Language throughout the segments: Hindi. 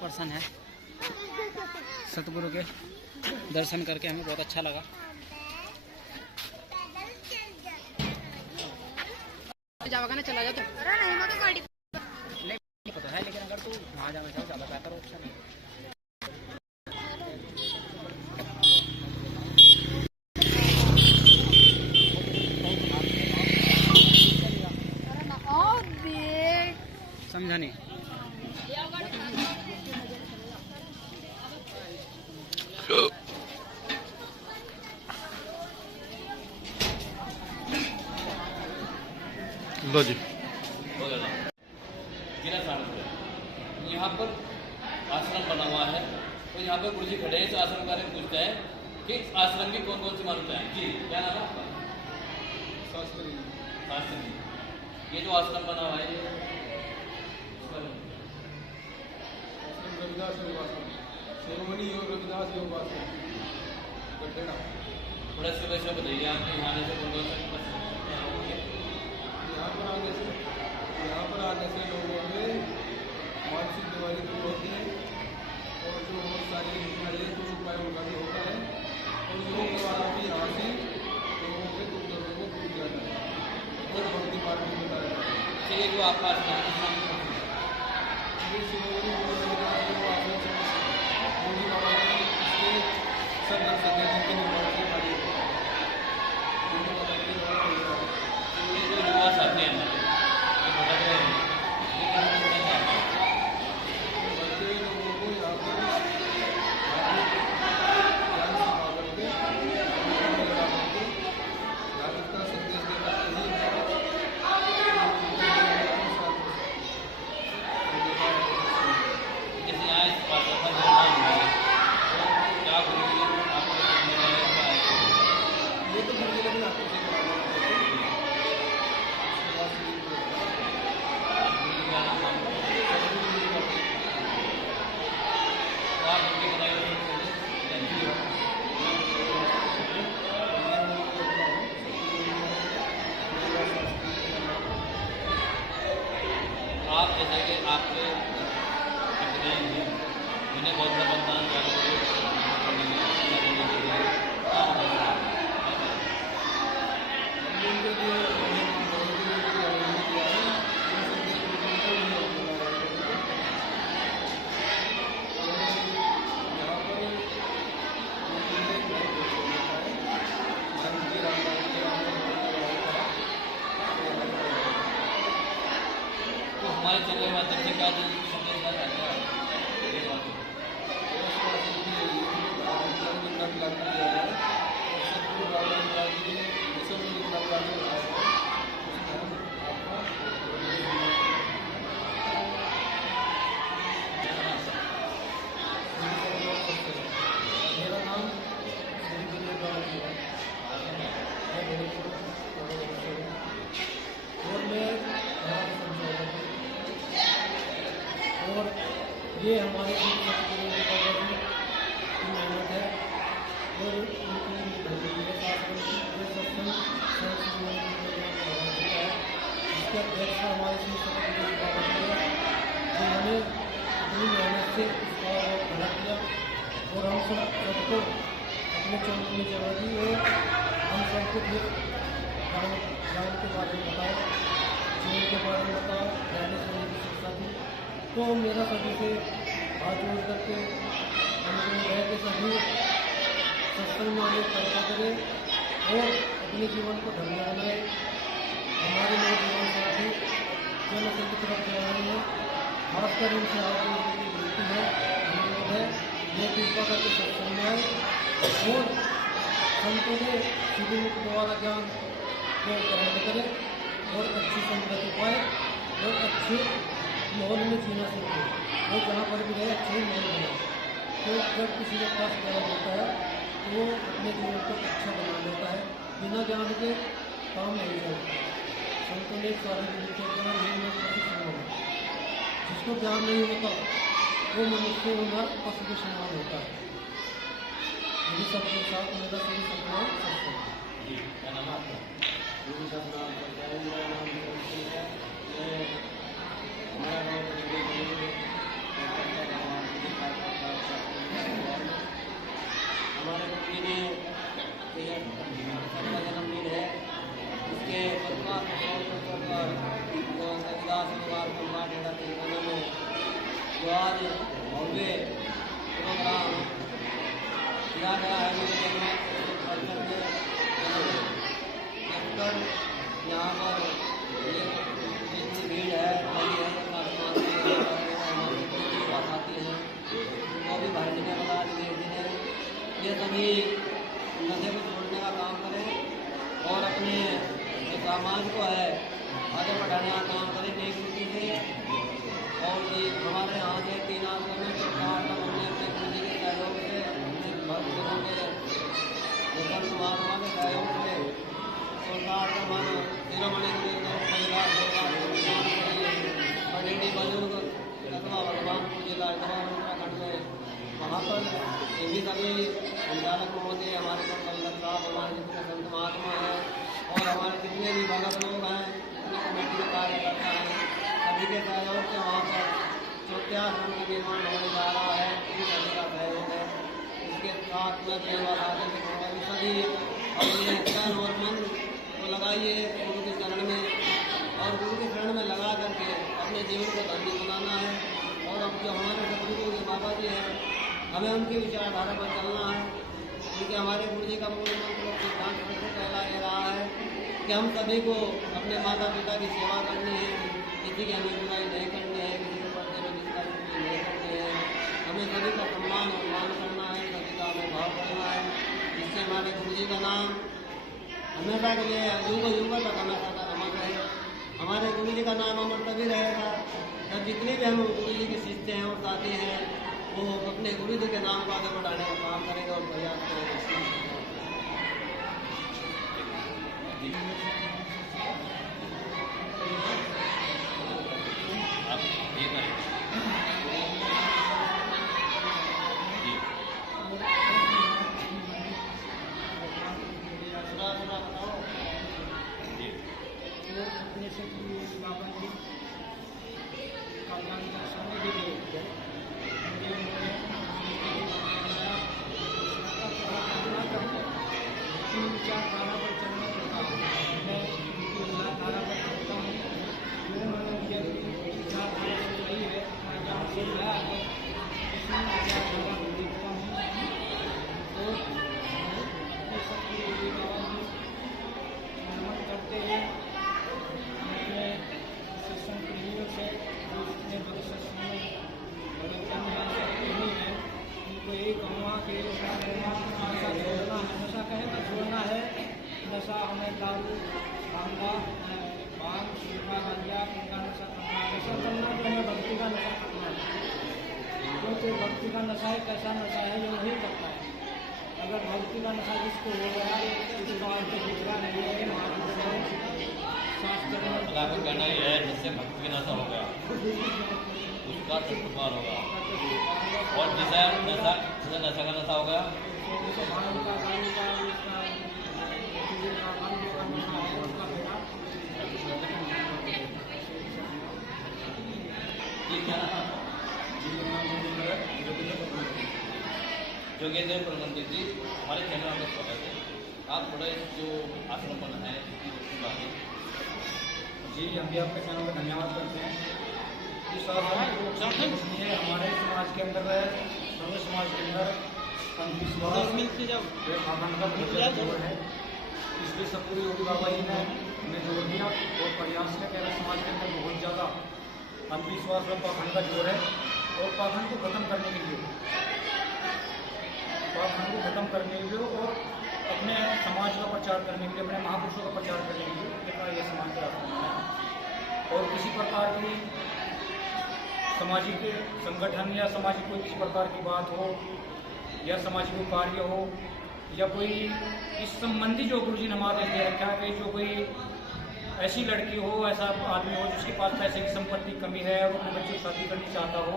पर्सन है। सतगुरु के दर्शन करके हमें बहुत अच्छा लगा। जावा ना चला जा तो नहीं पता है, लेकिन अगर तू वहाँ जाना चाहो ज़्यादा बेहतर ऑप्शन है। समझा नहीं? लो जी। यहाँ पर आश्रम बना हुआ है, तो यहाँ पर गुरु जी खड़े हैं। तो आश्रम के बारे में पूछते हैं कि आश्रम की कौन कौन सी मान्यता है। जी क्या नाम है आपका? शास्त्री। शास्त्री। ये जो आश्रम बना हुआ है ये रविदास शिरोमणि योग रविदास योग थोड़ा इसके वैसे बताइए। आपके यहाँ से कौन कौन से यहाँ पर आने से लोगों में मानसिक बीमारी दूर होती है और जो बहुत सारी बीमारियाँ कुछ उपाय उनका भी होता है और योग द्वारा भी यहाँ से लोगों के दुख दर्दों को दूर जाता है और भक्ति पाठ भी होता है। ये जो आपका आप जैसे कि आपके मैंने बहुत सा मतदान हमारे चलने के माध्यम से क्या संदेश देना चाहते हैं? मेरा नाम और मैं और ये हमारे मेहनत है और इसके अध्यक्ष हमारे जिन्होंने अपनी मेहनत से इसका खड़ा किया और हम सबको अपने चौक में जगह दी और हम सबको फिर ज्ञान के बारे में बताया, जीवन के बारे में बताया, रहने सहने की शिक्षा दी। तो मेरा सभी से हाथ जोड़ करके अनुरोध है कि सभी सत्संग में आगे चर्चा करें और अपने जीवन को धन्य बनाए। हमारे नए जीवन साथी जो नशे की तरफ जा रहे हैं, खासकर उनसे हाथ जोड़ने की विनती है, अनुरोध है ये कृपा करके सत्संग में आए और संतों के सीधे मुख द्वारा ज्ञान को ग्रहण करें और अच्छी संगति पाए और अच्छे माहौल में जीना सीखे और जहाँ पर भी रहे अच्छे माहौल बनाए। तो जब किसी के पास ज्ञान होता है तो वो अपने जीवन को अच्छा बना लेता है, बिना ज्ञान के काम नहीं चलता। संतों ने सारे ज्ञान नहीं संभव है। जिसको ज्ञान नहीं होता वो मनुष्य होना पशु के समान होता है। यही सबके साथ मेरा सही सम्मान सकता है। जी क्या नाम है आपका? हमारा नाम हमारे गुरु जी ने सबका जन्मदिन है, इसके परिवार को जो सविदास परिवार को डेढ़ा तेलंगाना में जो आज भव्य प्रोग्राम किया गया है मेरे परिसर में जबकर यहाँ पर जितनी भीड़ है हमारे बात आती है उनको भी भारत में बता दिए ये सभी नशे को छोड़ने का काम करें और अपने जो समाज को है आगे बढ़ाने का काम करें नेक नीति से। और ये हमारे यहाँ से 3 आश्रम में सरकार का हमने अपने गुरु जी के सहयोग से भक्तों के संत महात्मा के सहयोग से सरकार का मन शिरोमणि पटेड़ी बुजुर्ग अथवा भगवान पूजिला उत्तराखंड में वहाँ पर ये भी सभी संचालक महोदय हमारे को पंडित साहब हमारे जितने संत महात्मा हैं और हमारे जितने भी भगत लोग हैं अपनी कमेटी में कार्यकर्ता हैं सभी के सहयोग से वहाँ पर चौथ्याश्रम का निर्माण होने जा रहा है। इस सभी का सहयोग है। इसके साथ में सेवा साधन भी सभी अपने तन और मन को लगाइए गुरु के शरण में और गुरु के शरण में लगा करके अपने जीवन को धन्य बनाना है। और अब जो हमारे सदगुरु के बाबा जी हैं हमें उनकी विचारधारा पर चलना है, क्योंकि हमारे गुरु जी का मूल मंत्र सिद्धांत से पहला ये रहा है कि हम सभी को अपने माता पिता की सेवा करनी है, किसी की हमें बुराई नहीं करनी है, किसी के पर्दे में जिसका नहीं करनी है, हमें सभी का सम्मान और मान करना है, सभी का हमें भाव करना है, जिससे हमारे गुरु जी का नाम हमेशा के लिए युग तक हमेशा का अमर रहे। हमारे गुरु जी का नाम अमर तभी रहेगा जब जितने भी हम गुरु जी के शिष्य हैं और साथी हैं वो अपने गुरु जी के नाम को आगे बढ़ाने का काम करेंगे और प्रयास करेंगे। नशा हमें दारू भांगा भांग सूखा गांजा इनका नशा करना तो हमें भक्ति का नशा करना है, क्योंकि भक्ति का नशा एक ऐसा नशा है जो नहीं करता है। अगर भक्ति का नशा जिसको हो गया इस बात से दूसरा नहीं है शास्त्र में कहना यह है जिससे भक्ति का नशा हो गया उसका छुटकारा होगा और जिसे नशा का नशा हो गया योगेंद्र प्रबंधित जी हमारे चैनल में स्वागत है। आप थोड़ा जो आश्रम बना है जी हम भी आपके चैनल में धन्यवाद करते हैं। इस आश्रम ये हमारे समाज के अंदर सर्व समाज के अंदर अंधविश्वास है, इसलिए सतगुरु योगी बाबा जी ने हमें जोड़ दिया और प्रयास किया कि समाज के अंदर बहुत ज़्यादा अंधविश्वास और पाखंड का जोर है और पाखंड को खत्म करने के लिए और अपने समाज का प्रचार करने के लिए अपने महापुरुषों का प्रचार करने के लिए ये समाज का है। और किसी प्रकार की सामाजिक संगठन या सामाजिक कोई किसी प्रकार की बात हो या सामाजिक कार्य हो या कोई इस संबंधी जो गुरु जी ने हमारे दे रखा है, जो कोई ऐसी लड़की हो ऐसा आदमी हो जिसके पास पैसे की संपत्ति कमी है और अपने बच्चे को शादी करनी चाहता हो,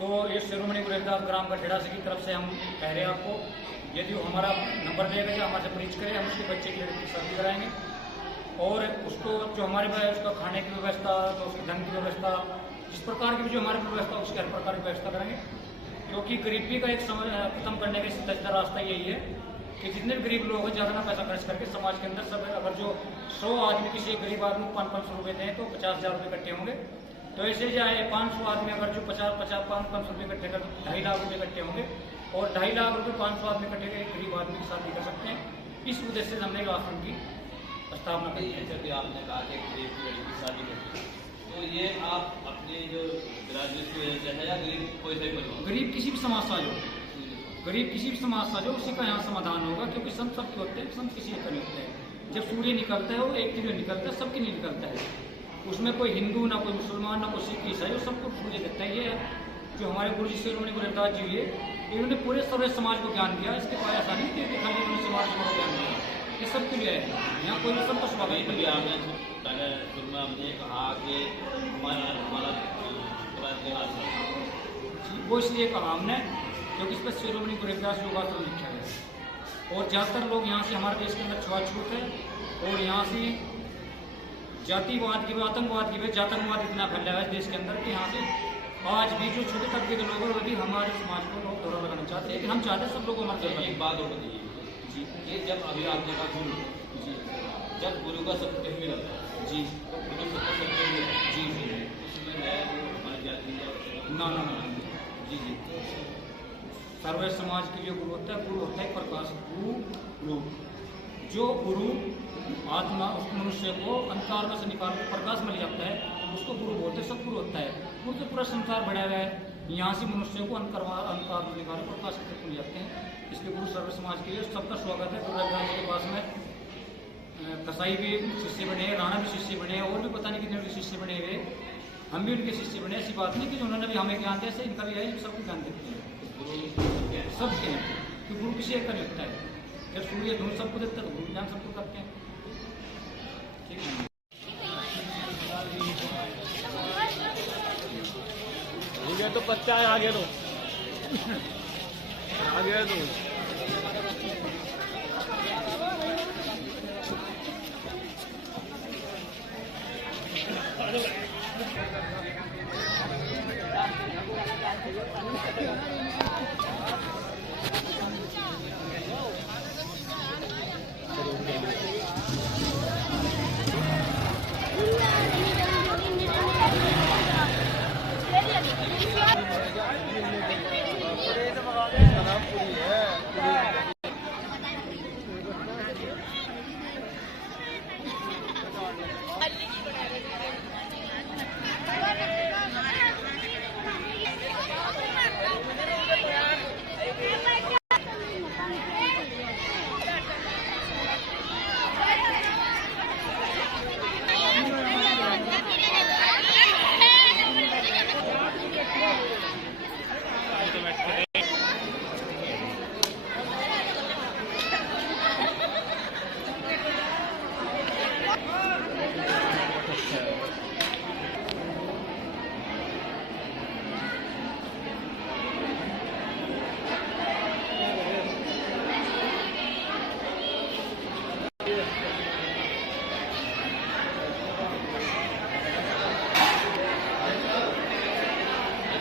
तो ये शिरोमणि गुरुदास ग्राम गठेड़ा से की तरफ से हम कह रहे हैं आपको, यदि वो हमारा नंबर देगा या हमारे से परिचय करें, हम उसके बच्चे की लड़की की शादी कराएंगे और उसको जो हमारे पास उसका खाने की व्यवस्था, तो उसके धन की व्यवस्था, जिस प्रकार की भी जो हमारे व्यवस्था उसकी हर प्रकार की व्यवस्था करेंगे, क्योंकि गरीबी का एक खत्म करने का सीधा रास्ता यही है कि जितने भी गरीब लोग हैं ज़्यादा ना पैसा खर्च करके समाज के अंदर सब, अगर जो 100 आदमी किसी गरीब आदमी को 500 रुपये दें तो 50,000 रुपये इकट्ठे होंगे। तो ऐसे जाए 500 आदमी अगर जो 500 रुपये इकट्ठे कर 2.5 लाख रुपये इकट्ठे होंगे और 2.5 लाख रुपये 500 आदमी इकट्ठे एक गरीब आदमी के साथ भी कर सकते हैं। इस उद्देश्य से हमने आश्रम की प्रस्तावना करी है। जब आपने कहा कि गरीब की लड़की की शादी करती है, तो ये आप अपने जो ग्रेजुएट की वजह से है या गरीब कोई से परिवार? गरीब किसी भी समाज से आ जाओ, गरीब किसी भी समाज से जो उसी का यहाँ समाधान होगा, क्योंकि संत सबके होते हैं, संत किसी एक का नहीं होते हैं। जब सूर्य निकलता है वो एक दिन निकलता है, सबके नहीं निकलता है। उसमें कोई हिंदू ना कोई मुसलमान ना कोई सिख ईसाई, सबको सूर्य देखता है। ये जो हमारे गुरु जी शिरोमणि गुरुदास जी हुए, इन्होंने पूरे सर्व समाज को ज्ञान दिया। इसके बाद ऐसा नहीं कि खाली उन्होंने समाज को ज्ञान दिया, ये सबके लिए है। यहाँ कोई भी सबको स्वागत कभी आपने पहले शुरू में हमने कहा कि हमारा वो इसलिए कहा हमने क्योंकि इस पर शिरोमणि गुरुदास योगाश्रम लिखा है। और ज़्यादातर लोग यहाँ से हमारे देश के अंदर छुआछूत है और यहाँ से जातिवाद की आतंकवाद की जातकवाद इतना फैला है देश के अंदर कि यहाँ से आज भी जो छोटे तबके के लोग हैं वो भी हमारे समाज को लोग दौरा लगाना चाहते हैं। लेकिन हम चाहते हैं सब लोगों को हमारे एक बात और बताइए जी, ये जब अभी आपने कहा गुरु जी, जब गुरु का सब कुछ मिला जी, तो गुरु सबका सब कुछ मिला जी जी, उसमें है हमारी जाति ना ना जी जी, सर्व समाज के लिए गुरु होता है प्रकाश गुरु। जो गुरु आत्मा उस मनुष्य को अंधकार में से निकाल कर प्रकाश में ले जाता है उसको गुरु बोलते, सब गुरु होता है। गुरु तो पूरा संसार बढ़ा हुआ है, यहाँ से मनुष्य को अंधकार में निकाल प्रकाश की तरफ ले जाते हैं। इसलिए गुरु सर्व समाज के लिए सबका स्वागत है। गुरु रविदास के पास में कसाई भी शिष्य बने, राणा भी शिष्य बने, और भी पता नहीं कितने भी शिष्य बने हुए, हम भी उनके शिष्य बने। ऐसी बात नहीं कि उन्होंने भी हमें ज्ञान दिया, इनका भी है, सबको ज्ञान देते हैं सबके हैं। कि गुरु किसी एक का नहीं होता है। जब सूर्य धूल सबको देता है तो गुरु ज्ञान सबको करते हैं। ठीक है, ये तो बच्चा है, आगे दो आगे दो।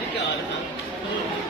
क्या हाल है?